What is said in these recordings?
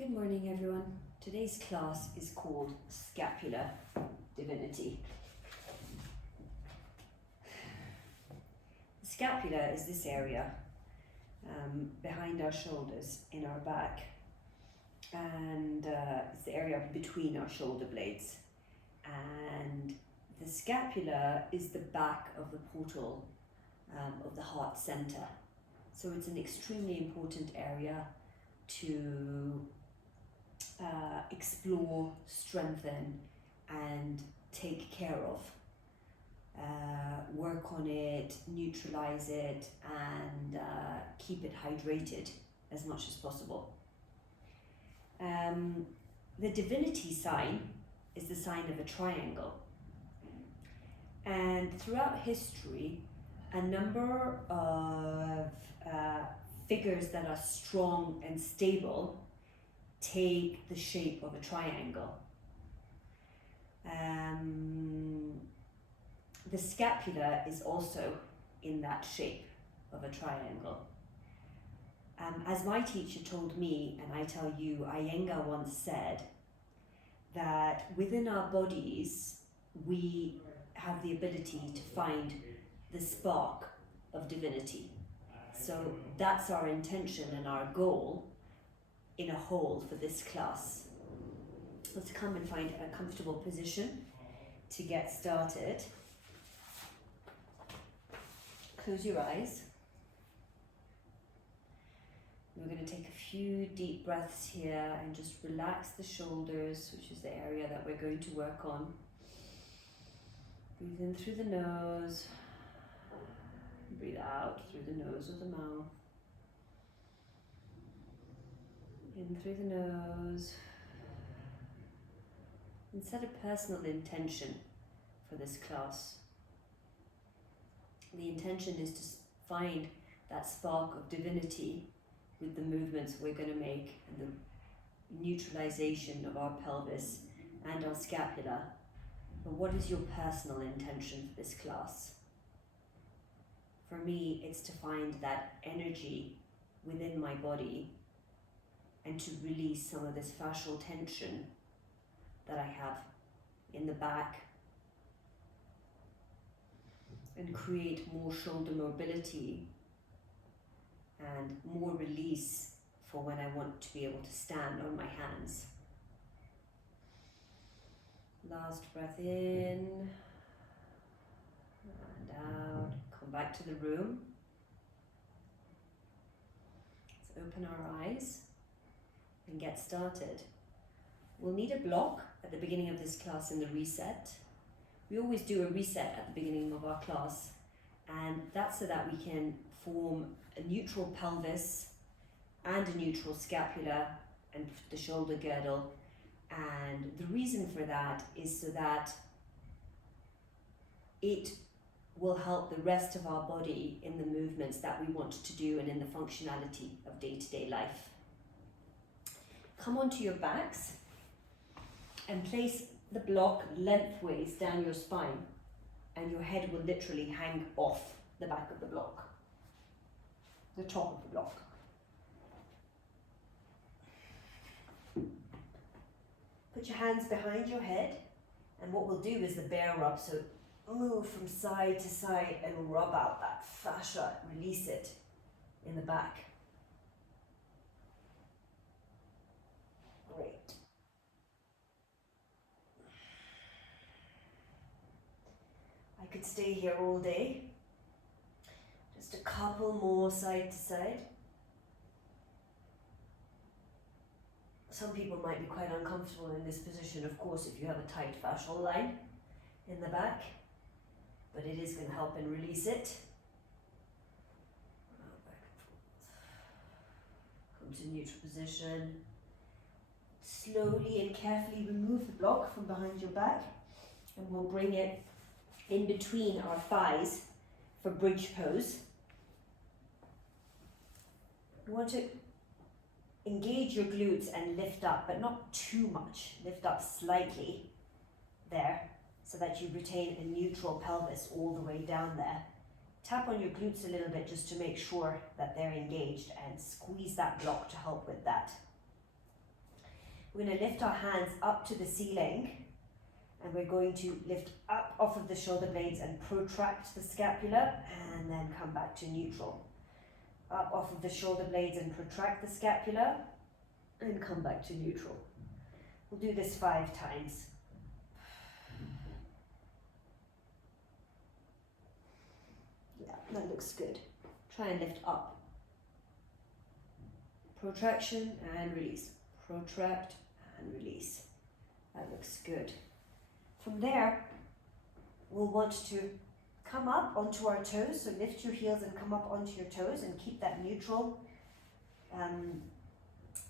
Good morning, everyone. Today's class is called Scapula Divinity. The scapula is this area behind our shoulders in our back, and it's the area between our shoulder blades. And the scapula is the back of the portal of the heart center. So it's an extremely important area to explore, strengthen, and take care of. Work on it, neutralize it, and keep it hydrated as much as possible. The divinity sign is the sign of a triangle. And throughout history, a number of figures that are strong and stable take the shape of a triangle. The scapula is also in that shape of a triangle. As my teacher told me, and I tell you, Iyengar once said that within our bodies, we have the ability to find the spark of divinity. So that's our intention and our goal in a whole for this class. Let's come and find a comfortable position to get started. Close your eyes. We're going to take a few deep breaths here and just relax the shoulders, which is the area that we're going to work on. Breathe in through the nose. Breathe out through the nose or the mouth. In through the nose. And set a personal intention for this class. The intention is to find that spark of divinity with the movements we're going to make and the neutralization of our pelvis and our scapula. But what is your personal intention for this class? For me, it's to find that energy within my body and to release some of this fascial tension that I have in the back and create more shoulder mobility and more release for when I want to be able to stand on my hands. Last breath in and out. Come back to the room. Let's open our eyes and get started. We'll need a block at the beginning of this class in the reset. We always do a reset at the beginning of our class, and that's so that we can form a neutral pelvis and a neutral scapula and the shoulder girdle. And the reason for that is so that it will help the rest of our body in the movements that we want to do and in the functionality of day-to-day life. Come onto your backs and place the block lengthways down your spine, and your head will literally hang off the back of the block, the top of the block. Put your hands behind your head, and what we'll do is the bear rub, so move from side to side and rub out that fascia, release it in the back. Great. I could stay here all day. Just a couple more side to side. Some people might be quite uncomfortable in this position, of course, if you have a tight fascial line in the back, but it is going to help and release it. Back and forth. Come to neutral position. Slowly and carefully remove the block from behind your back, and we'll bring it in between our thighs for bridge pose. You want to engage your glutes and lift up, but not too much. Lift up slightly there so that you retain a neutral pelvis all the way down there. Tap on your glutes a little bit just to make sure that they're engaged and squeeze that block to help with that. We're going to lift our hands up to the ceiling, and we're going to lift up off of the shoulder blades and protract the scapula, and then come back to neutral. Up off of the shoulder blades and protract the scapula, and come back to neutral. We'll do this 5 times. Yeah, that looks good. Try and lift up. Protraction and release. Protract and release. That looks good. From there, we'll want to come up onto our toes. So lift your heels and come up onto your toes and keep that neutral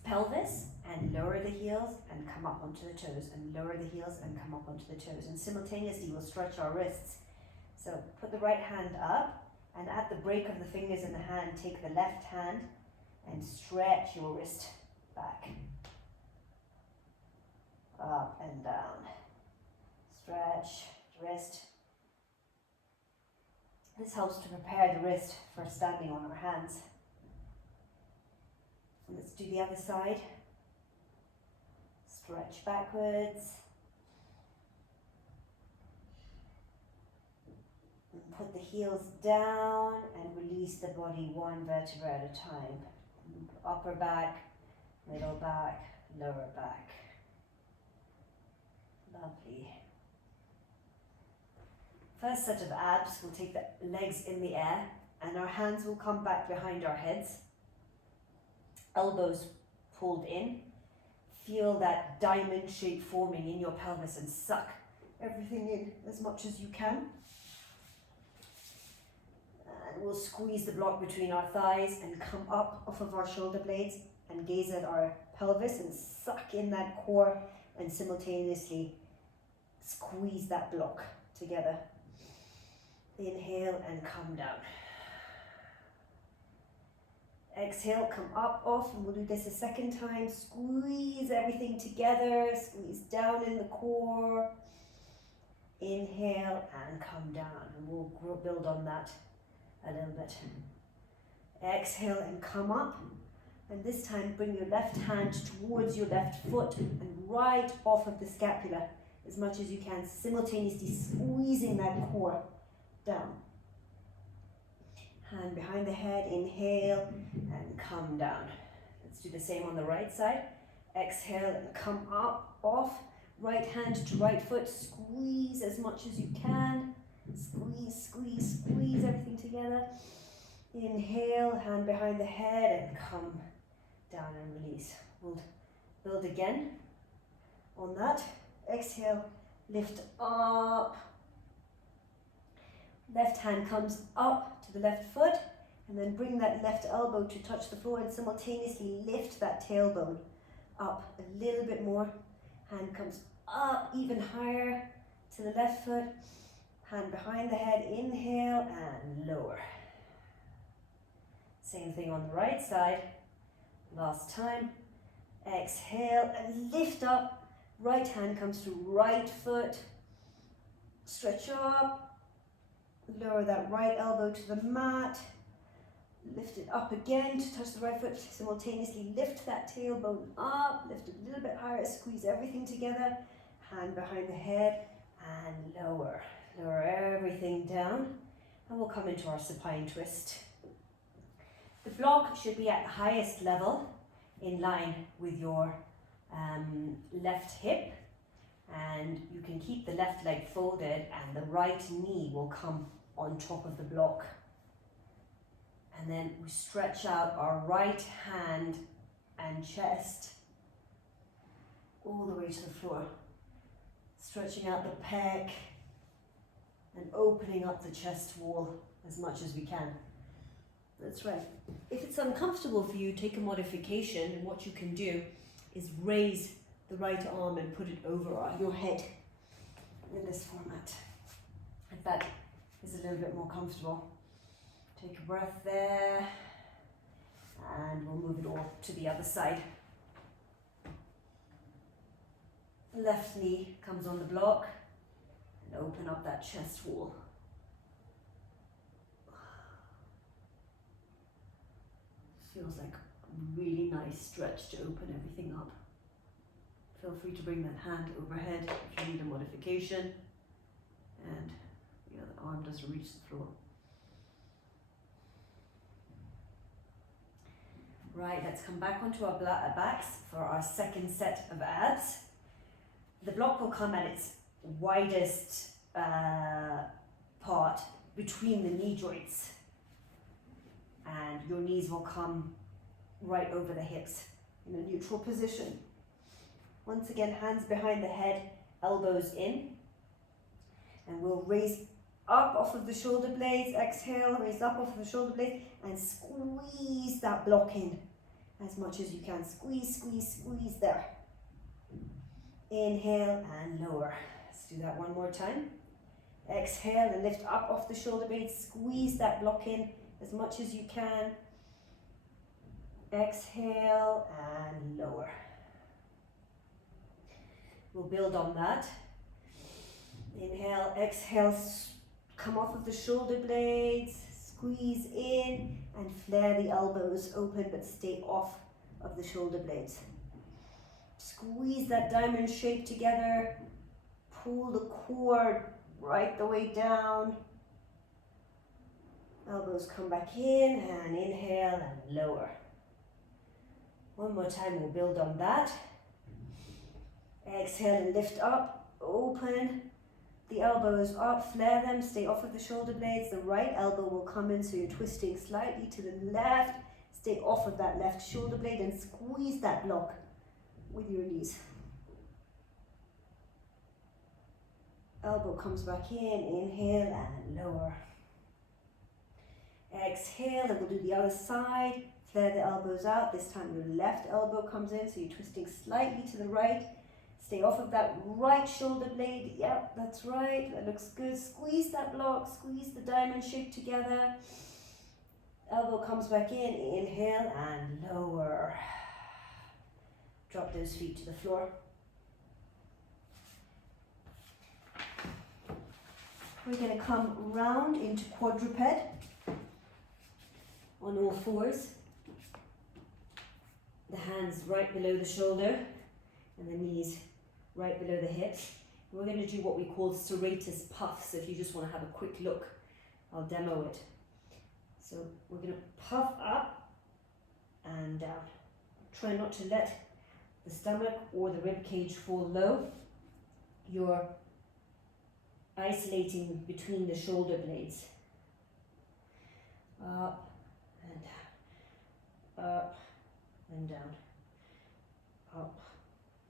pelvis, and lower the heels and come up onto the toes, and lower the heels and come up onto the toes. And simultaneously, we'll stretch our wrists. So put the right hand up, and at the break of the fingers in the hand, take the left hand and stretch your wrist back. Up and down. Stretch wrist. This helps to prepare the wrist for standing on our hands. Let's do the other side. Stretch backwards. And put the heels down and release the body 1 vertebra at a time. Upper back, middle back, lower back. Lovely. First set of abs, we'll take the legs in the air and our hands will come back behind our heads. Elbows pulled in. Feel that diamond shape forming in your pelvis and suck everything in as much as you can. And we'll squeeze the block between our thighs and come up off of our shoulder blades and gaze at our pelvis and suck in that core and simultaneously squeeze that block together. Inhale and come down. Exhale, come up, off, and we'll do this a second time. Squeeze everything together, squeeze down in the core. Inhale and come down, and we'll build on that a little bit. Exhale and come up, and this time bring your left hand towards your left foot and right off of the scapula as much as you can, simultaneously squeezing that core down. Hand behind the head, inhale and come down. Let's do the same on the right side. Exhale and come up, off. Right hand to right foot, squeeze as much as you can. Squeeze, squeeze, squeeze everything together. Inhale, hand behind the head and come down and release. We'll build again on that. Exhale, lift up. Left hand comes up to the left foot, and then bring that left elbow to touch the floor and simultaneously lift that tailbone up a little bit more. Hand comes up even higher to the left foot. Hand behind the head, inhale and lower. Same thing on the right side. Last time. Exhale and lift up. Right hand comes to right foot. Stretch up. Lower that right elbow to the mat. Lift it up again to touch the right foot. Simultaneously lift that tailbone up. Lift it a little bit higher. Squeeze everything together. Hand behind the head and lower. Lower everything down. And we'll come into our supine twist. The block should be at the highest level in line with your left hip. And you can keep the left leg folded and the right knee will come on top of the block. And then we stretch out our right hand and chest all the way to the floor. Stretching out the pec and opening up the chest wall as much as we can. That's right. If it's uncomfortable for you, take a modification, and what you can do is raise the right arm and put it over your head in this format. If that is a little bit more comfortable. Take a breath there, and we'll move it all to the other side. Left knee comes on the block, and open up that chest wall. Feels like a really nice stretch to open everything up. Feel free to bring that hand overhead if you need a modification. And the other arm doesn't reach the floor. Right, let's come back onto our backs for our second set of abs. The block will come at its widest part between the knee joints, and your knees will come right over the hips in a neutral position. Once again, hands behind the head, elbows in, and we'll raise up off of the shoulder blades. Exhale, raise up off of the shoulder blades and squeeze that block in as much as you can. Squeeze, squeeze, squeeze there. Inhale and lower. Let's do that one more time. Exhale and lift up off the shoulder blades. Squeeze that block in as much as you can. Exhale and lower. We'll build on that. Inhale, exhale, come off of the shoulder blades, squeeze in and flare the elbows open but stay off of the shoulder blades. Squeeze that diamond shape together, pull the core right the way down. Elbows come back in and inhale and lower. One more time, we'll build on that. Exhale and lift up, open. The elbows up, flare them, stay off of the shoulder blades. The right elbow will come in, so you're twisting slightly to the left. Stay off of that left shoulder blade and squeeze that block with your knees. Elbow comes back in, inhale and lower. Exhale, and we'll do the other side. Flare the elbows out. This time your left elbow comes in, so you're twisting slightly to the right. Stay off of that right shoulder blade. Yep, that's right. That looks good. Squeeze that block. Squeeze the diamond shape together. Elbow comes back in. Inhale and lower. Drop those feet to the floor. We're going to come round into quadruped on all fours. The hands right below the shoulder and the knees right below the hips. We're going to do what we call serratus puffs. If you just want to have a quick look, I'll demo it. So we're going to puff up and down. Try not to let the stomach or the rib cage fall low. You're isolating between the shoulder blades. Up and down. Up and down. Up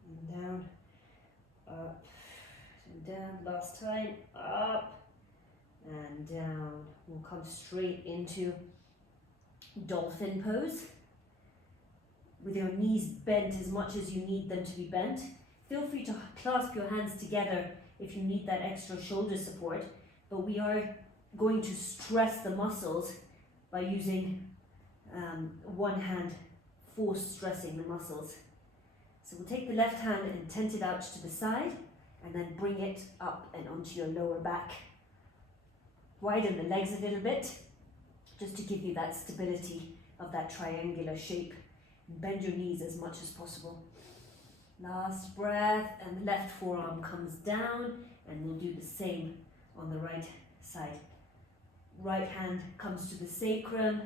and down. Up and down. Last time. Up and down. We'll come straight into dolphin pose with your knees bent as much as you need them to be bent. Feel free to clasp your hands together if you need that extra shoulder support, but we are going to stress the muscles by using one hand, force stressing the muscles. So we'll take the left hand and tent it out to the side and then bring it up and onto your lower back. Widen the legs a little bit, just to give you that stability of that triangular shape. And bend your knees as much as possible. Last breath, and the left forearm comes down, and we'll do the same on the right side. Right hand comes to the sacrum.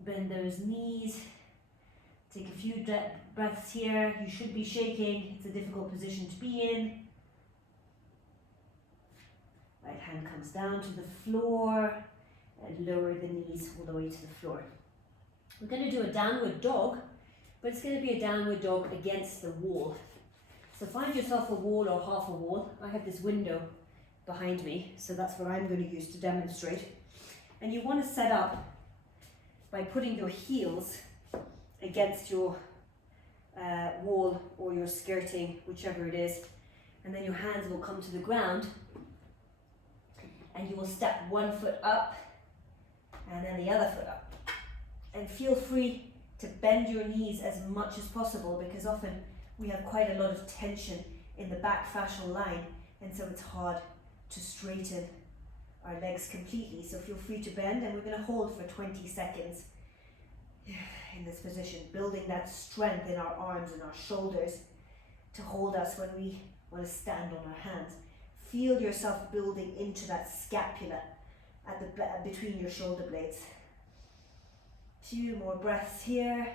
Bend those knees. Take a few breaths here. You should be shaking. It's a difficult position to be in. Right hand comes down to the floor and lower the knees all the way to the floor. We're going to do a downward dog, but it's going to be a downward dog against the wall. So find yourself a wall or half a wall. I have this window behind me, so that's what I'm going to use to demonstrate. And you want to set up by putting your heels against your wall or your skirting, whichever it is, and then your hands will come to the ground, and you will step one foot up and then the other foot up. And feel free to bend your knees as much as possible, because often we have quite a lot of tension in the back fascial line, and so it's hard to straighten our legs completely. So feel free to bend, and we're going to hold for 20 seconds. in this position, building that strength in our arms and our shoulders to hold us when we want to stand on our hands. Feel yourself building into that scapula at the between your shoulder blades. 2 more breaths here.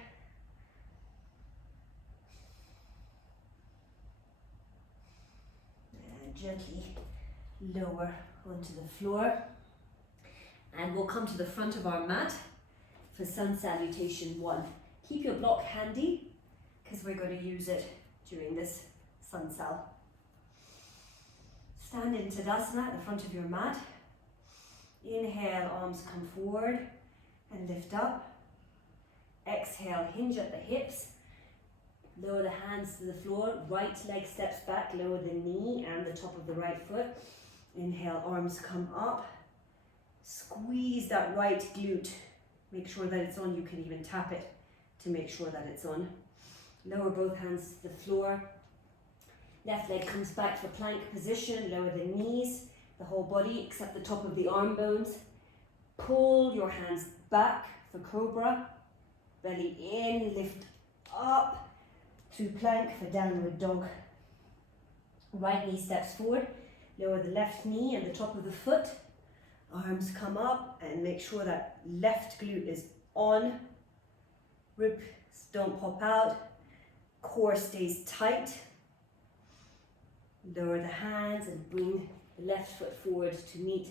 And gently lower onto the floor. And we'll come to the front of our mat for Sun Salutation 1. Keep your block handy because we're going to use it during this Sun Sal. Stand in Tadasana at the front of your mat. Inhale, arms come forward and lift up. Exhale, hinge at the hips. Lower the hands to the floor. Right leg steps back, lower the knee and the top of the right foot. Inhale, arms come up. Squeeze that right glute. Make sure that it's on. You can even tap it to make sure that it's on. Lower both hands to the floor. Left leg comes back for plank position. Lower the knees, the whole body except the top of the arm bones. Pull your hands back for cobra. Belly in, lift up to plank for downward dog. Right knee steps forward. Lower the left knee and the top of the foot. Arms come up and make sure that left glute is on. Ribs don't pop out. Core stays tight. Lower the hands and bring the left foot forward to meet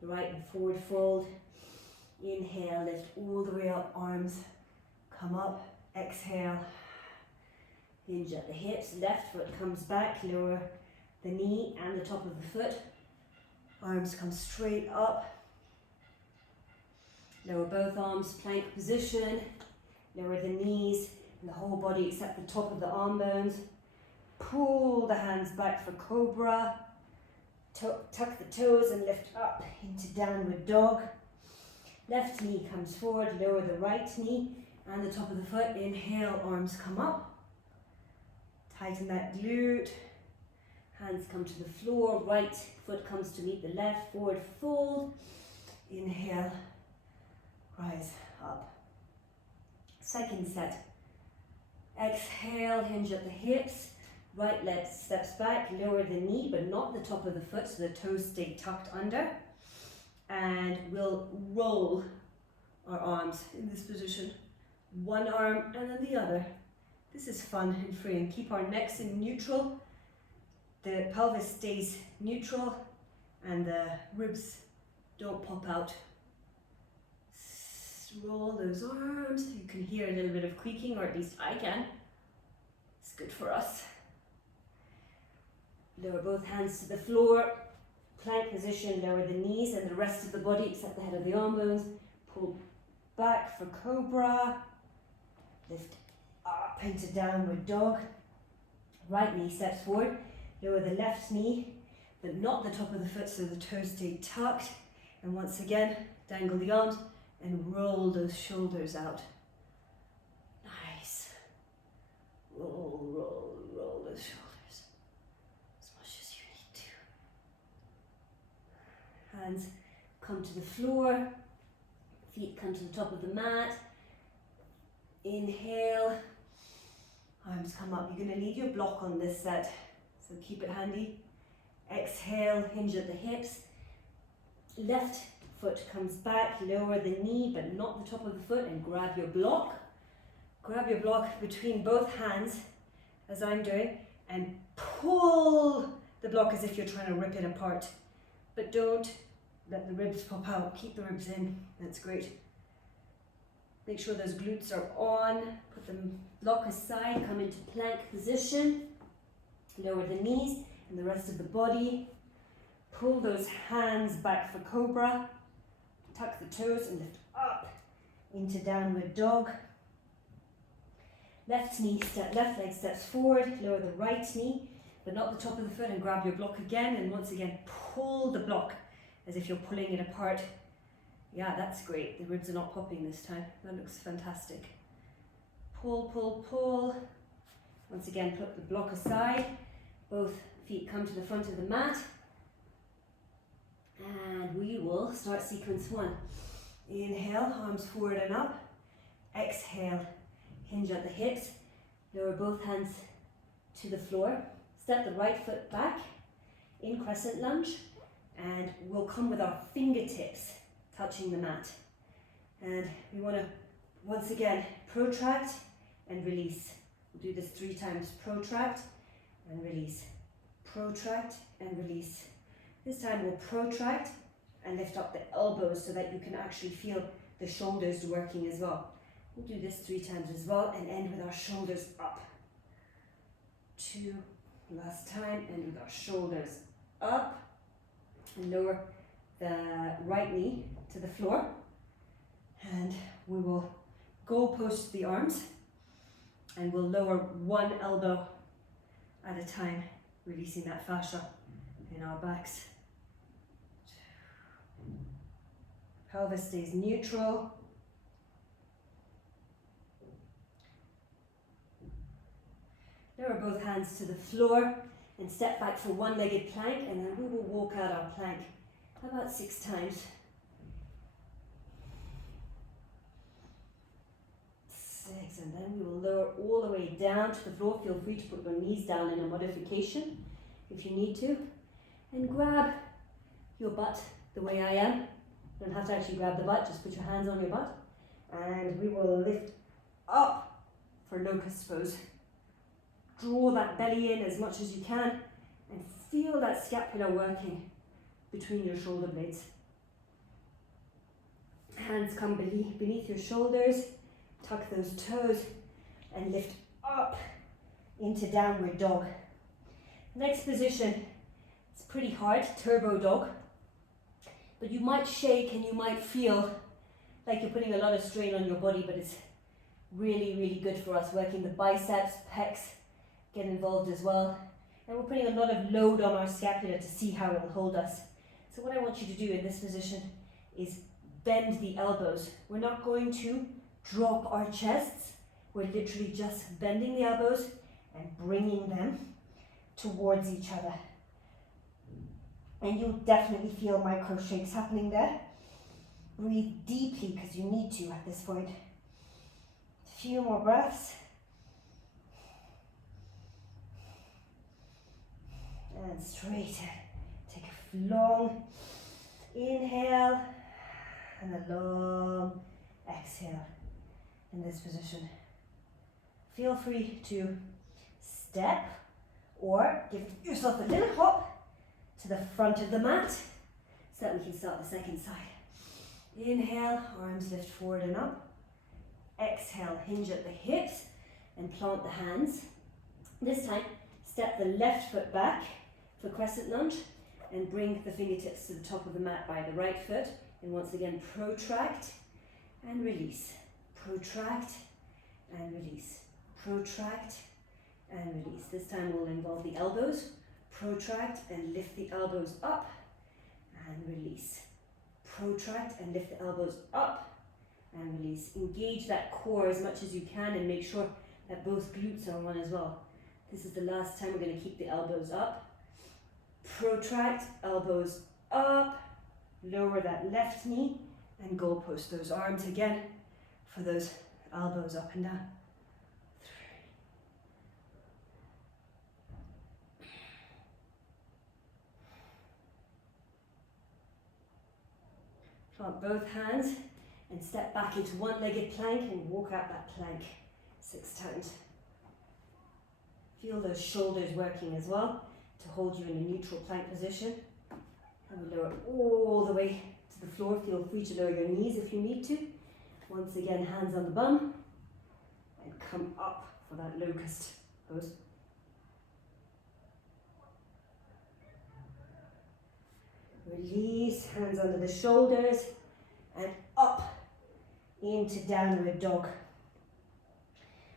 the right and forward fold. Inhale, lift all the way up, arms come up. Exhale, hinge at the hips. Left foot comes back, lower the knee and the top of the foot. Arms come straight up. Lower both arms, plank position. Lower the knees and the whole body except the top of the arm bones. Pull the hands back for cobra. Tuck the toes and lift up into downward dog. Left knee comes forward, lower the right knee and the top of the foot. Inhale, arms come up. Tighten that glute. Hands come to the floor, right foot comes to meet the left, forward fold. Inhale, rise up. Second set. Exhale, hinge at the hips. Right leg steps back, lower the knee but not the top of the foot so the toes stay tucked under. And we'll roll our arms in this position. One arm and then the other. This is fun and free, and keep our necks in neutral. The pelvis stays neutral and the ribs don't pop out. Roll those arms. You can hear a little bit of creaking, or at least I can. It's good for us. Lower both hands to the floor. Plank position, lower the knees and the rest of the body except the head of the arm bones. Pull back for cobra. Lift up into downward dog. Right knee steps forward. Lower the left knee, but not the top of the foot so the toes stay tucked. And once again, dangle the arms and roll those shoulders out. Nice. Roll, roll, roll those shoulders as much as you need to. Hands come to the floor. Feet come to the top of the mat. Inhale. Arms come up. You're going to need your block on this set, so keep it handy. Exhale, hinge at the hips. Left foot comes back, lower the knee but not the top of the foot, and grab your block. Grab your block between both hands as I'm doing and pull the block as if you're trying to rip it apart. But don't let the ribs pop out. Keep the ribs in. That's great. Make sure those glutes are on. Put the block aside, come into plank position. Lower the knees and the rest of the body. Pull those hands back for cobra. Tuck the toes and lift up into downward dog. Left leg steps forward. Lower the right knee, but not the top of the foot, and grab your block again. And once again, pull the block as if you're pulling it apart. Yeah, that's great. The ribs are not popping this time. That looks fantastic. Pull, pull, pull. Once again, put the block aside. Both feet come to the front of the mat. And we will start sequence 1. Inhale, arms forward and up. Exhale, hinge at the hips, lower both hands to the floor, step the right foot back in crescent lunge, and we'll come with our fingertips touching the mat. And we want to, once again, protract and release. We'll do this 3 times. Protract and release. Protract and release. This time we'll protract and lift up the elbows so that you can actually feel the shoulders working as well. We'll do this 3 times as well and end with our shoulders up. 2, last time, end with our shoulders up. And lower the right knee to the floor. And we will goalpost the arms and we'll lower 1 elbow at a time, releasing that fascia in our backs. Pelvis stays neutral. Lower both hands to the floor and step back for 1-legged plank, and then we will walk out our plank about 6 times. 6, and then we will lower all the way down to the floor. Feel free to put your knees down in a modification if you need to. And grab your butt the way I am. You don't have to actually grab the butt, just put your hands on your butt. And we will lift up for locust pose. Draw that belly in as much as you can and feel that scapula working between your shoulder blades. Hands come beneath your shoulders, tuck those toes and lift up into downward dog. Next position, it's pretty hard, turbo dog, but you might shake and you might feel like you're putting a lot of strain on your body, but it's really, really good for us, working the biceps, pecs, get involved as well. And we're putting a lot of load on our scapula to see how it will hold us. So what I want you to do in this position is bend the elbows. We're not going to drop our chests. We're literally just bending the elbows and bringing them towards each other. And you'll definitely feel micro shakes happening there. Breathe deeply because you need to at this point. A few more breaths. And straighten. Take a long inhale and a long exhale in this position. Feel free to step or give yourself a little hop to the front of the mat so that we can start the second side. Inhale, arms lift forward and up. Exhale, hinge at the hips and plant the hands. This time, step the left foot back for crescent lunge and bring the fingertips to the top of the mat by the right foot. And once again, protract and release. Protract and release. Protract and release. This time we'll involve the elbows. Protract and lift the elbows up and release. Protract and lift the elbows up and release. Engage that core as much as you can and make sure that both glutes are on as well. This is the last time we're going to keep the elbows up. Protract, elbows up, lower that left knee and goalpost those arms again for those elbows up and down. 3. Plant both hands and step back into 1-legged plank and walk out that plank 6 times. Feel those shoulders working as well to hold you in a neutral plank position. And we lower all the way to the floor. Feel free to lower your knees if you need to. Once again, hands on the bum and come up for that locust pose. Release, hands under the shoulders and up into downward dog.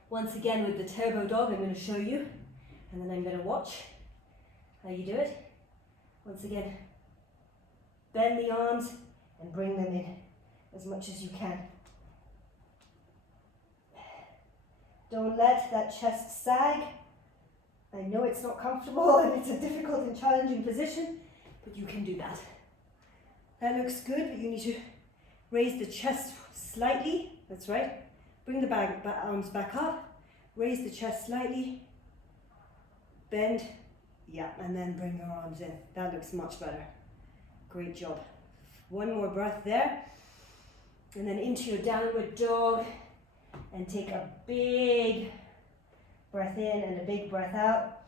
Once again with the turbo dog, I'm going to show you and then I'm going to watch how you do it. Once again, bend the arms and bring them in as much as you can. Don't let that chest sag. I know it's not comfortable and it's a difficult and challenging position, but you can do that. That looks good, but you need to raise the chest slightly. That's right. Bring the arms back up, raise the chest slightly, bend, yeah, and then bring your arms in. That looks much better. Great job. One more breath there. And then into your downward dog, and take a big breath in and a big breath out.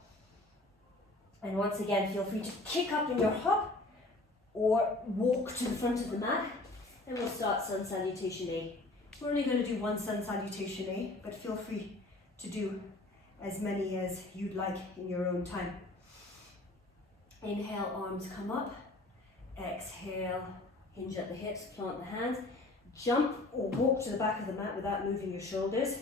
And once again, feel free to kick up in your hop or walk to the front of the mat, and we'll start Sun Salutation A. We're only going to do one Sun Salutation A, but feel free to do as many as you'd like in your own time. Inhale, arms come up. Exhale, hinge at the hips, plant the hands. Jump or walk to the back of the mat without moving your shoulders,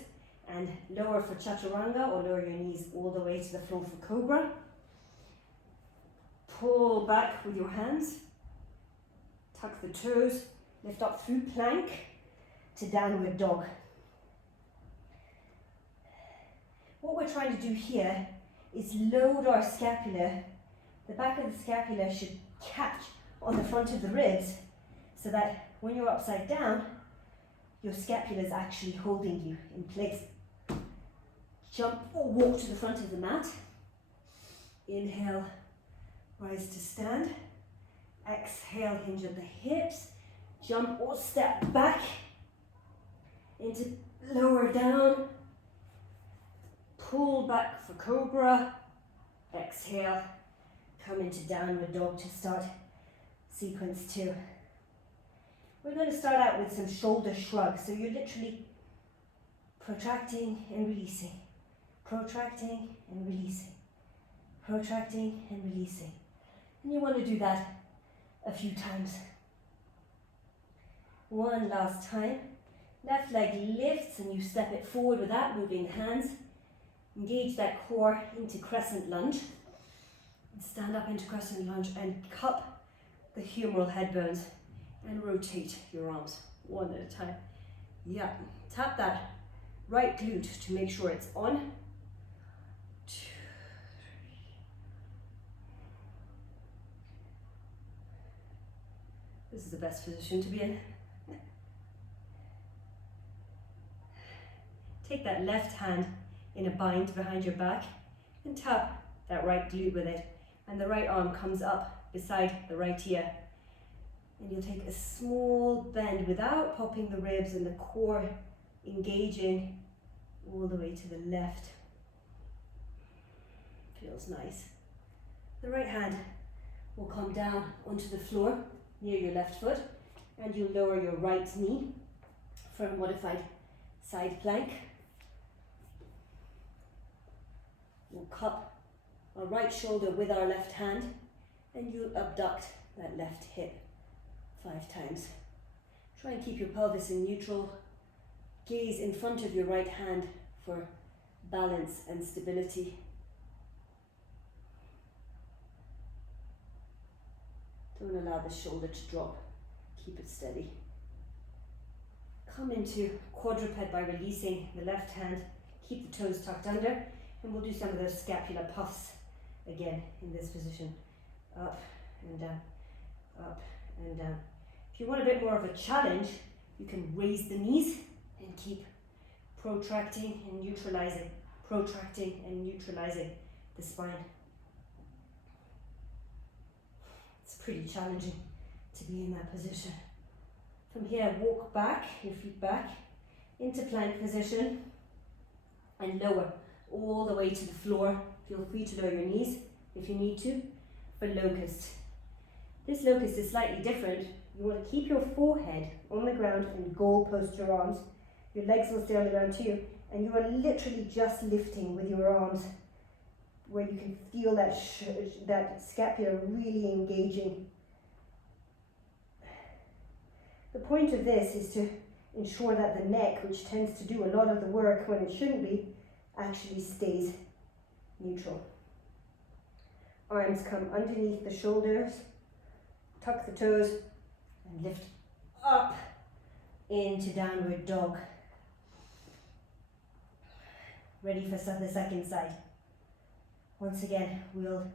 and lower for Chaturanga, or lower your knees all the way to the floor for Cobra. Pull back with your hands. Tuck the toes. Lift up through plank to downward dog. What we're trying to do here is load our scapula. The back of the scapula should catch on the front of the ribs, so that when you're upside down, your scapula is actually holding you in place. Jump or walk to the front of the mat. Inhale, rise to stand. Exhale, hinge at the hips. Jump or step back into lower down. Pull back for Cobra. Exhale, come into downward dog to start sequence 2. We're going to start out with some shoulder shrugs. So you're literally protracting and releasing, protracting and releasing, protracting and releasing. And you want to do that a few times. One last time. Left leg lifts and you step it forward without moving the hands. Engage that core into crescent lunge. And stand up into crescent lunge and cup the humeral head bones and rotate your arms one at a time. Yeah, tap that right glute to make sure it's on. 2, 3. This is the best position to be in. Take that left hand in a bind behind your back and tap that right glute with it. And the right arm comes up beside the right ear. And you'll take a small bend without popping the ribs and the core engaging all the way to the left. Feels nice. The right hand will come down onto the floor near your left foot, and you'll lower your right knee for a modified side plank. We'll cup our right shoulder with our left hand, and you'll abduct that left hip 5 times. Try and keep your pelvis in neutral. Gaze in front of your right hand for balance and stability. Don't allow the shoulder to drop. Keep it steady. Come into quadruped by releasing the left hand. Keep the toes tucked under, and we'll do some of those scapular puffs again in this position. Up and down, up and down. If you want a bit more of a challenge, you can raise the knees and keep protracting and neutralizing the spine. It's pretty challenging to be in that position. From here, walk back, your feet back, into plank position, and lower all the way to the floor. Feel free to lower your knees if you need to, for locust. This locust is slightly different. You want to keep your forehead on the ground and goal post your arms. Your legs will stay on the ground too, and you are literally just lifting with your arms, where you can feel that scapula really engaging. The point of this is to ensure that the neck, which tends to do a lot of the work when it shouldn't be, actually stays neutral. Arms come underneath the shoulders, tuck the toes, and lift up into downward dog. Ready for the second side. Once again, we'll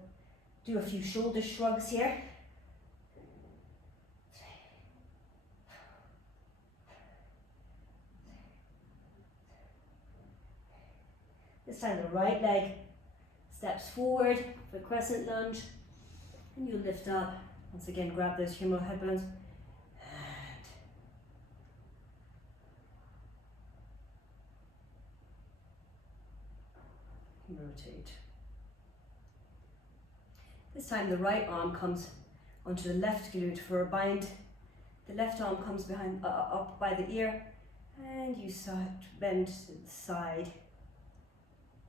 do a few shoulder shrugs here. This time the right leg steps forward for crescent lunge, and you lift up. Once again, grab those humeral headbones. And rotate. This time the right arm comes onto the left glute for a bind. The left arm comes behind, up by the ear, and you start to bend to the side.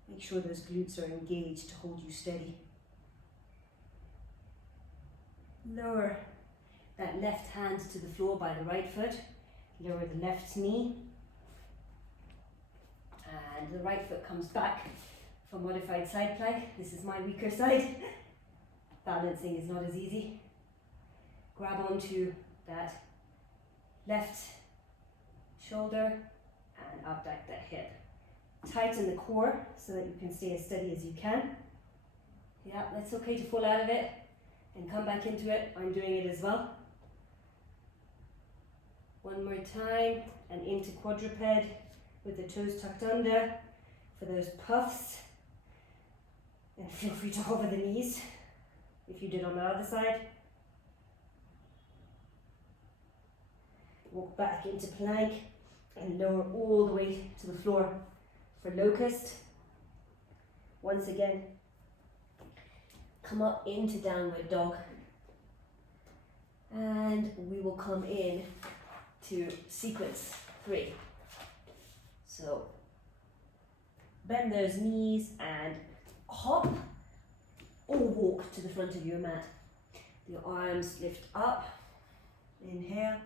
Make sure those glutes are engaged to hold you steady. Lower that left hand to the floor by the right foot. Lower the left knee. And the right foot comes back for modified side plank. This is my weaker side. Balancing is not as easy. Grab onto that left shoulder and abduct that hip. Tighten the core so that you can stay as steady as you can. Yeah, it's okay to fall out of it and come back into it. I'm doing it as well. One more time, and into quadruped with the toes tucked under for those puffs. And feel free to hover the knees if you did on the other side. Walk back into plank and lower all the way to the floor for locust. Once again, come up into downward dog. And we will come in to sequence 3. So bend those knees and hop or walk to the front of your mat. Your arms lift up. Inhale,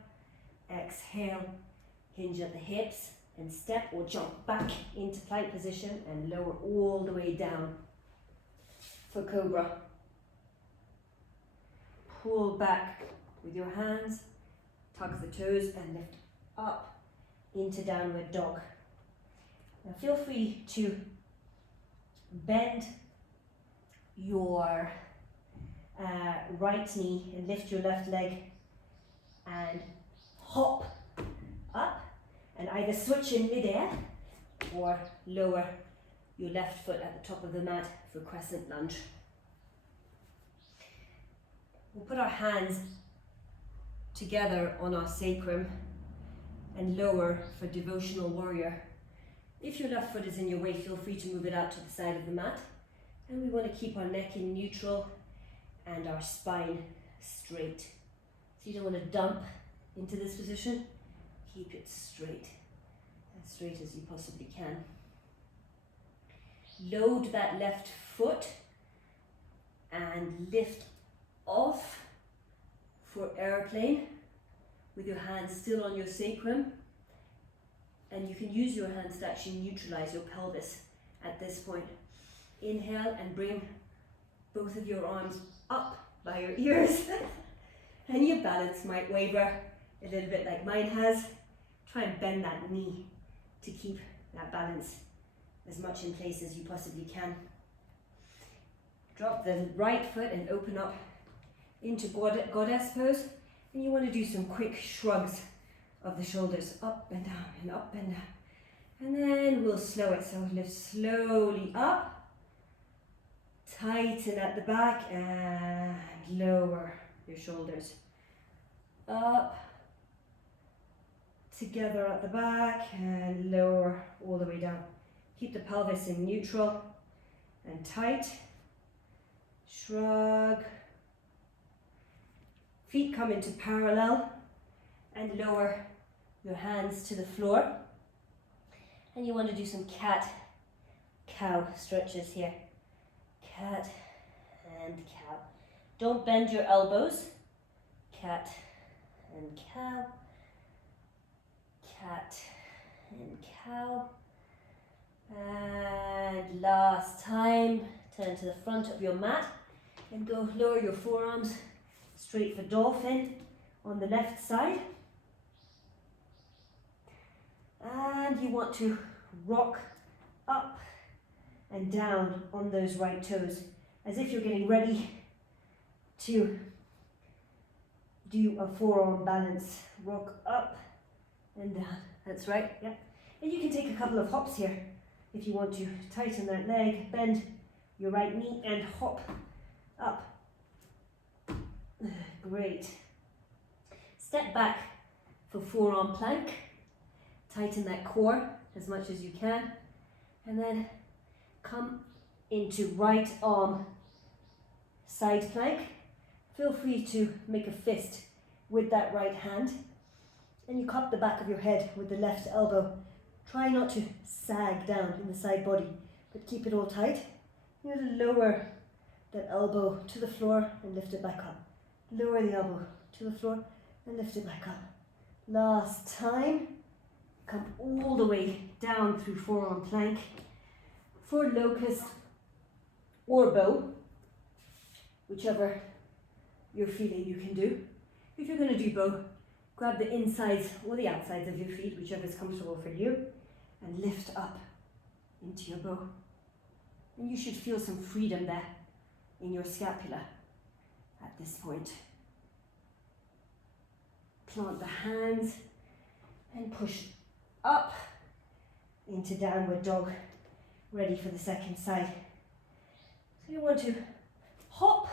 exhale, hinge at the hips and step or jump back into plank position and lower all the way down for cobra. Pull back with your hands, tuck the toes and lift up into downward dog. Now feel free to bend your right knee and lift your left leg and hop up and either switch in midair or lower your left foot at the top of the mat for crescent lunge. We'll put our hands together on our sacrum and lower for devotional warrior. If your left foot is in your way, feel free to move it out to the side of the mat. And we want to keep our neck in neutral and our spine straight. So you don't want to dump into this position. Keep it straight, as straight as you possibly can. Load that left foot and lift off for airplane with your hands still on your sacrum. And you can use your hands to actually neutralize your pelvis at this point. Inhale and bring both of your arms up by your ears. And your balance might waver a little bit like mine has. Try and bend that knee to keep that balance as much in place as you possibly can. Drop the right foot and open up into goddess pose. And you want to do some quick shrugs of the shoulders, up and down and up and down. And then we'll slow it, so lift slowly up, tighten at the back and lower your shoulders. Up, together at the back and lower all the way down. Keep the pelvis in neutral and tight. Shrug. Feet come into parallel and lower your hands to the floor. And you want to do some cat-cow stretches here. Cat and cow. Don't bend your elbows. Cat and cow. Cat and cow. And last time, turn to the front of your mat and go lower your forearms straight for dolphin on the left side. And you want to rock up and down on those right toes as if you're getting ready to do a forearm balance. Rock up and down. That's right, yeah. And you can take a couple of hops here If you want to tighten that leg, bend your right knee and hop up. Great. Step back for forearm plank. Tighten that core as much as you can. And then come into right arm side plank. Feel free to make a fist with that right hand. And you cup the back of your head with the left elbow. Try not to sag down in the side body, but keep it all tight. You're going to lower that elbow to the floor and lift it back up. Lower the elbow to the floor and lift it back up. Last time. Come all the way down through forearm plank for locust or bow, whichever you're feeling you can do. If you're going to do bow, grab the insides or the outsides of your feet, whichever is comfortable for you, and lift up into your bow. And you should feel some freedom there in your scapula at this point. Plant the hands and push up into downward dog, ready for the second side. So you want to hop,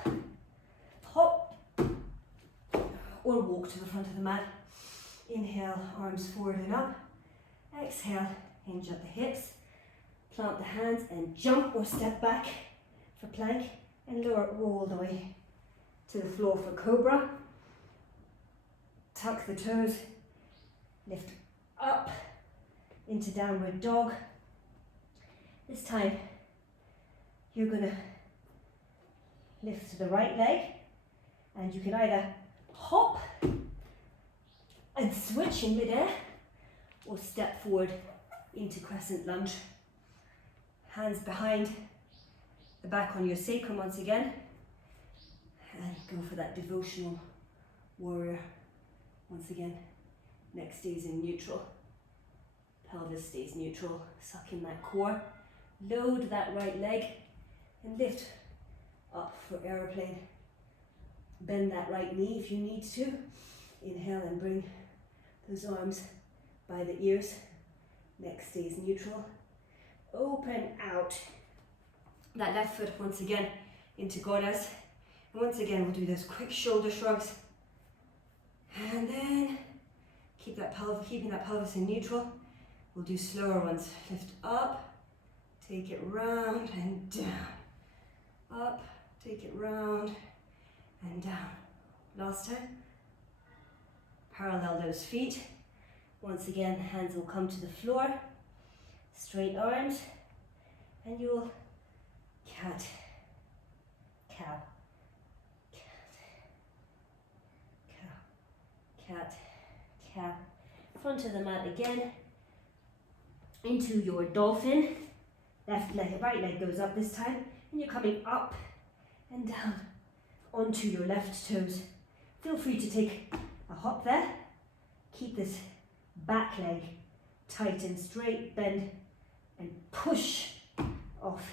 hop, or walk to the front of the mat. Inhale, arms forward and up. Exhale, hinge at the hips. Plant the hands and jump or step back for plank and lower all the way to the floor for cobra. Tuck the toes, lift up into downward dog. This time you're going to lift to the right leg and you can either hop and switch in midair or step forward into crescent lunge. Hands behind the back on your sacrum once again and go for that devotional warrior once again. Neck stays in neutral, pelvis stays neutral, suck in that core, load that right leg and lift up for aeroplane. Bend that right knee if you need to. Inhale and bring those arms by the ears, neck stays neutral. Open out that left foot once again into goddess. And once again we'll do those quick shoulder shrugs. And then keeping that pelvis in neutral. We'll do slower ones. Lift up, take it round and down. Up, take it round and down. Last time. Parallel those feet. Once again, hands will come to the floor. Straight arms. And you'll cat, cow, cat, cow. Front of the mat again. Into your dolphin. Left leg, right leg goes up this time. And you're coming up and down onto your left toes. Feel free to take a hop there. Keep this back leg tight and straight. Bend and push off.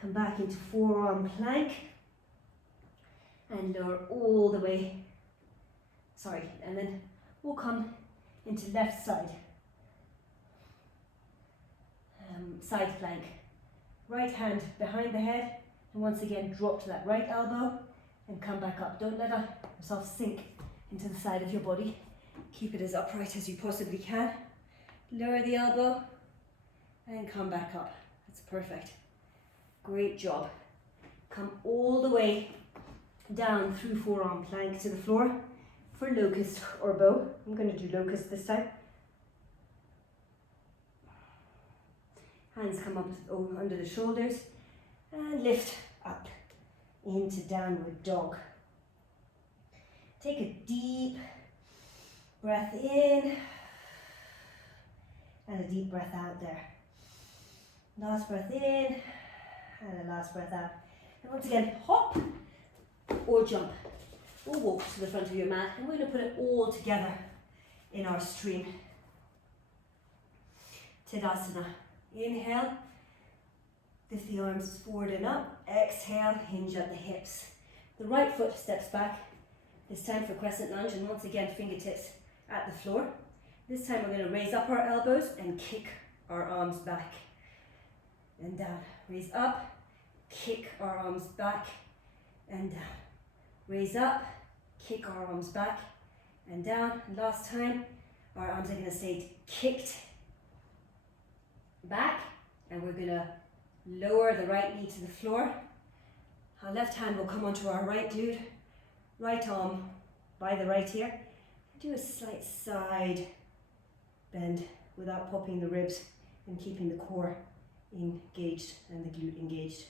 Come back into forearm plank. And lower all the way. And then we'll come into left side. Side plank. Right hand behind the head. And once again, drop to that right elbow and come back up. Don't let yourself sink into the side of your body. Keep it as upright as you possibly can. Lower the elbow and come back up. That's perfect. Great job. Come all the way down through forearm plank to the floor for locust or bow. I'm going to do locust this time. Hands come up under the shoulders and lift up into downward dog. Take a deep breath in and a deep breath out there. Last breath in and a last breath out. And once again, hop or jump or walk to the front of your mat. And we're going to put it all together in our stream. Tadasana. Inhale, lift the arms forward and up. Exhale, hinge at the hips. The right foot steps back. This time for crescent lunge, and once again, fingertips at the floor. This time we're going to raise up our elbows and kick our arms back. and down. Raise up, kick our arms back and down. Raise up, kick our arms back and down. And last time, our arms are going to stay kicked back, and we're going to lower the right knee to the floor. Our left hand will come onto our right glute, right arm by the right ear. Do a slight side bend without popping the ribs and keeping the core engaged and the glute engaged.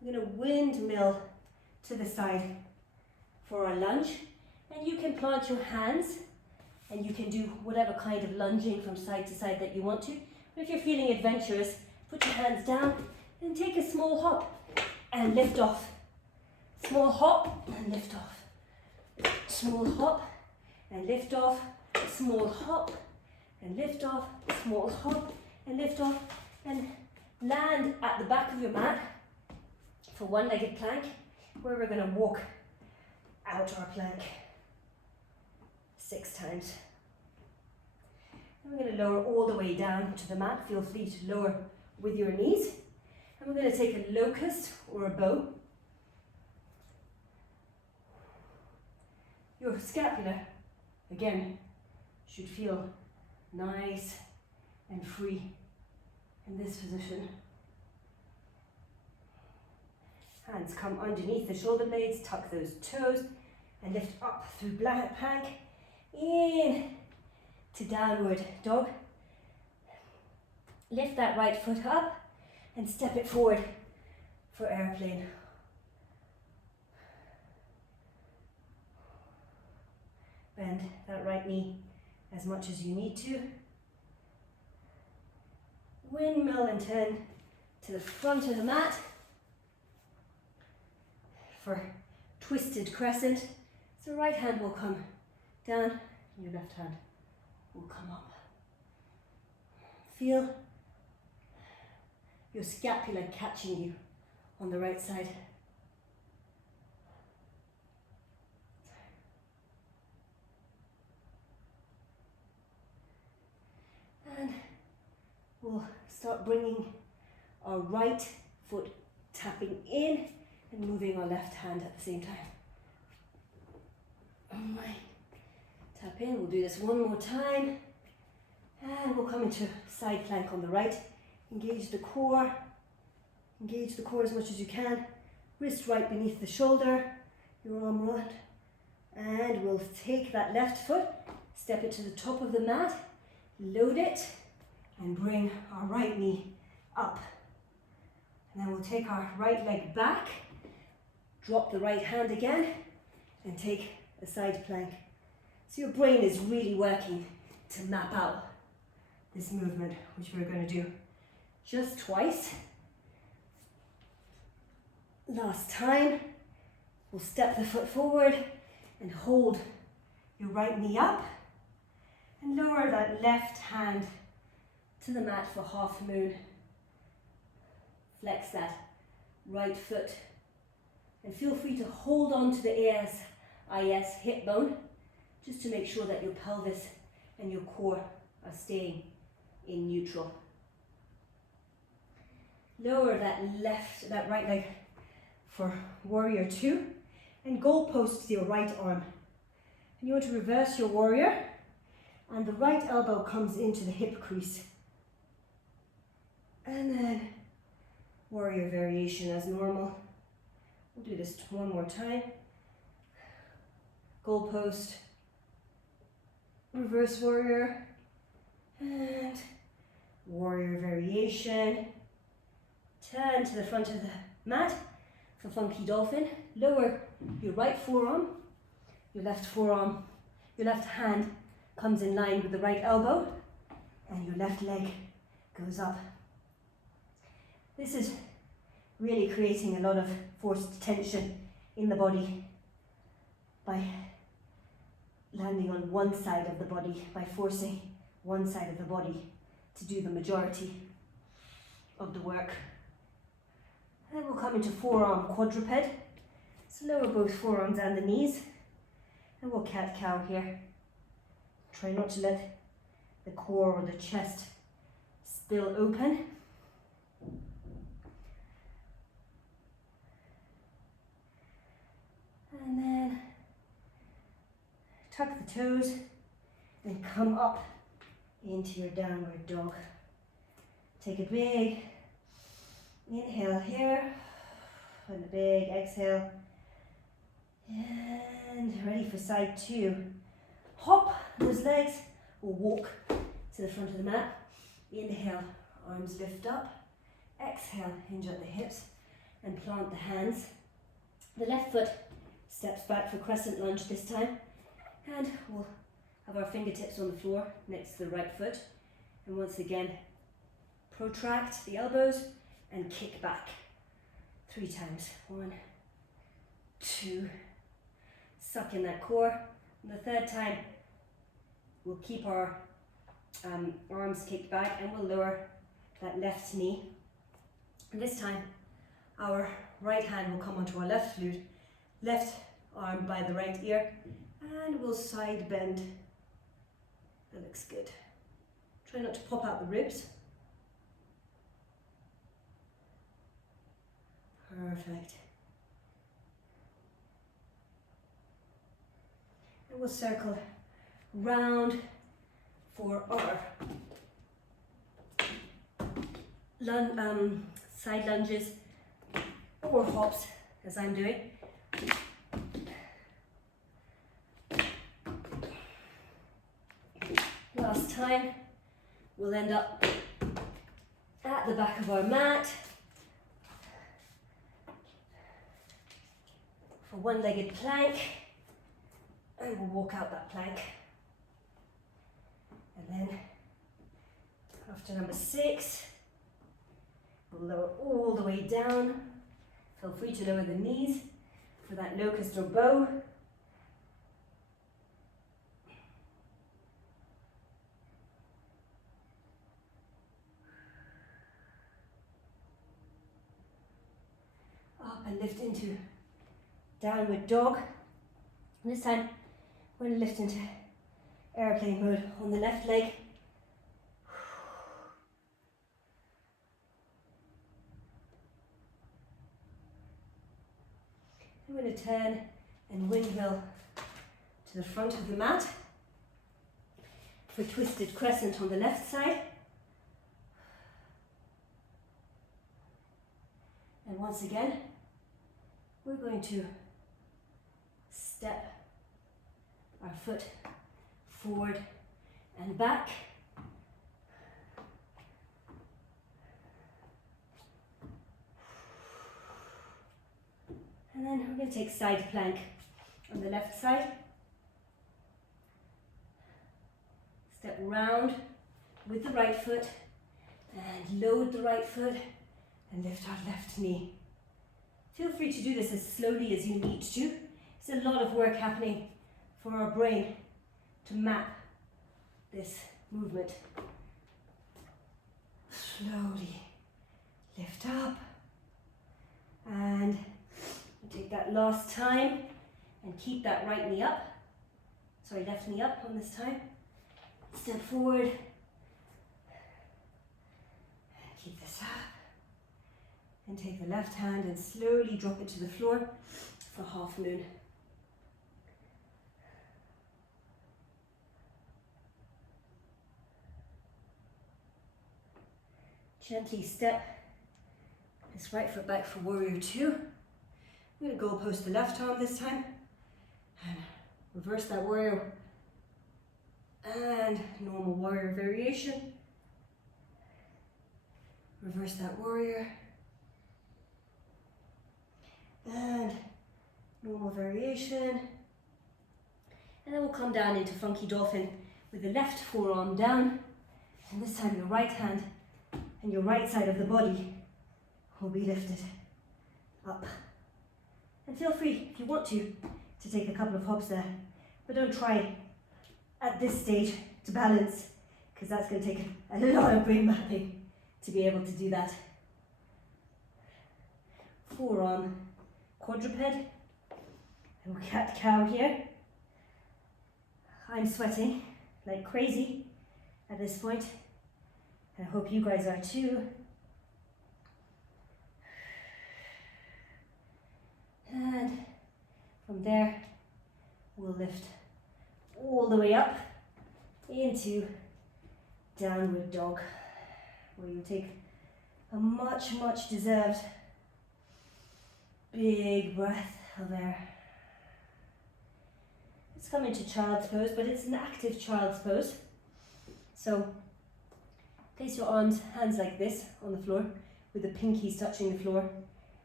We're going to windmill to the side for our lunge, and you can plant your hands and you can do whatever kind of lunging from side to side that you want to. But if you're feeling adventurous, put your hands down and take a small hop and lift off. Small hop and lift off. Small hop and lift off. Small hop and lift off. Small hop and lift off. And land at the back of your mat for one-legged plank, where we're going to walk out our plank 6 times. And we're going to lower all the way down to the mat. Feel free to lower with your knees. And we're going to take a locust or a bow. Your scapula, again, should feel nice and free in this position. Hands come underneath the shoulder blades, tuck those toes, and lift up through plank, in to downward dog. Lift that right foot up and step it forward for airplane. Bend that right knee as much as you need to. Windmill and turn to the front of the mat for twisted crescent. So right hand will come down and your left hand will come up. Feel your scapula catching you on the right side. And we'll start bringing our right foot tapping in and moving our left hand at the same time. Alright, tap in, we'll do this one more time. And we'll come into side plank on the right. Engage the core as much as you can. Wrist right beneath the shoulder, your arm round. And we'll take that left foot, step it to the top of the mat, load it, and bring our right knee up. And then we'll take our right leg back, drop the right hand again, and take a side plank. So your brain is really working to map out this movement, which we're going to do just twice. Last time, we'll step the foot forward and hold your right knee up and lower that left hand to the mat for half moon. Flex that right foot and feel free to hold on to the ASIS hip bone just to make sure that your pelvis and your core are staying in neutral. Lower that right leg for warrior 2 and goalpost your right arm. And you want to reverse your warrior and the right elbow comes into the hip crease. And then warrior variation as normal. We'll do this one more time. Goalpost, reverse warrior, and warrior variation. Turn to the front of the mat for funky dolphin. Lower your right forearm, your left hand comes in line with the right elbow, and your left leg goes up. This is really creating a lot of forced tension in the body by landing on one side of the body, by forcing one side of the body to do the majority of the work. And then we'll come into forearm quadruped. So lower both forearms and the knees. And we'll cat-cow here. Try not to let the core or the chest spill open. And then tuck the toes and come up into your downward dog. Take a big inhale here and a big exhale. And ready for side two. Hop those legs or walk to the front of the mat. Inhale, arms lift up. Exhale, hinge at the hips and plant the hands. The left foot steps back for crescent lunge this time. And we'll have our fingertips on the floor next to the right foot. And once again, protract the elbows and kick back 3 times. 1, 2, suck in that core. And the third time, we'll keep our arms kicked back and we'll lower that left knee. And this time, our right hand will come onto our left glute, left arm by the right ear, and we'll side bend. That looks good. Try not to pop out the ribs. Perfect. And we'll circle round for our side lunges or hops, as I'm doing. Last time, we'll end up at the back of our mat for one-legged plank, and we'll walk out that plank. And then after number 6, we'll lower all the way down. Feel free to lower the knees for that locust or bow. Up and lift into downward dog. And this time, we're going to lift into airplane mode on the left leg. I'm going to turn and windmill to the front of the mat for twisted crescent on the left side. And once again, we're going to step our foot forward and back. And then we're going to take side plank on the left side. Step round with the right foot and load the right foot and lift our left knee. Feel free to do this as slowly as you need to. There's a lot of work happening for our brain to map this movement. Slowly lift up and take that last time and keep that right knee up. Sorry, left knee up on this time. Step forward and keep this up. And take the left hand and slowly drop it to the floor for half moon. Gently step this right foot back for warrior 2. I'm going to go post the left arm this time and reverse that warrior and normal warrior variation. Reverse that warrior and normal variation. And then we'll come down into funky dolphin with the left forearm down, and this time your right hand and your right side of the body will be lifted up. And feel free, if you want to take a couple of hops there, but don't try at this stage to balance, because that's going to take a lot of brain mapping to be able to do that. Forearm quadruped, and we'll cat-cow here. I'm sweating like crazy at this point, and I hope you guys are too. And From there, we'll lift all the way up into downward dog, where you take a much, much deserved big breath of air. Let's come into child's pose, but it's an active child's pose. So place your hands like this on the floor, with the pinkies touching the floor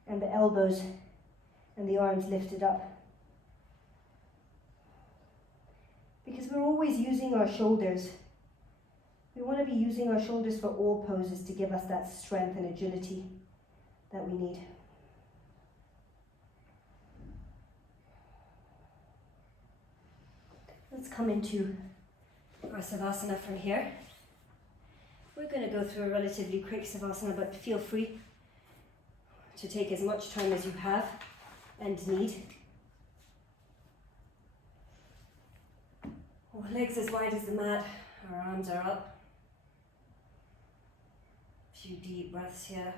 and the elbows and the arms lifted up. Because we're always using our shoulders. We want to be using our shoulders for all poses to give us that strength and agility that we need. Let's come into our Savasana from here. We're going to go through a relatively quick Savasana, but feel free to take as much time as you have and need. Our legs as wide as the mat, our arms are up. A few deep breaths here.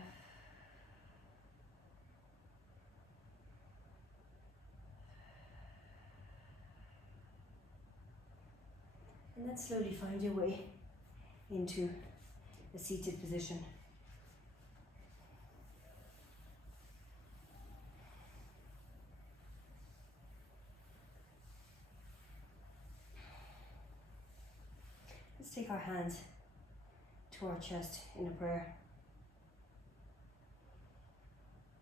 And then slowly find your way into a seated position. Let's take our hands to our chest in a prayer.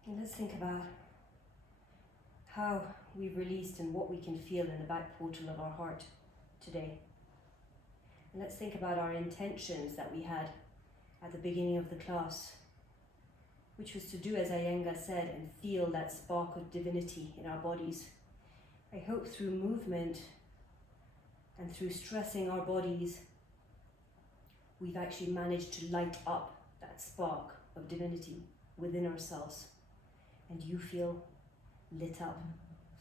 And let's think about how we've released and what we can feel in the back portal of our heart today. And let's think about our intentions that we had at the beginning of the class, which was to do as Iyengar said and feel that spark of divinity in our bodies. I hope through movement and through stressing our bodies, we've actually managed to light up that spark of divinity within ourselves, and you feel lit up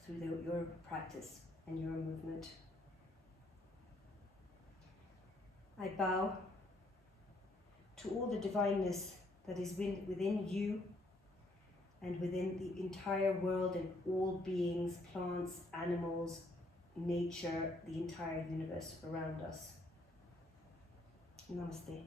through your practice and your movement. I bow to all the divineness that is within you and within the entire world and all beings, plants, animals, nature, the entire universe around us. Namaste.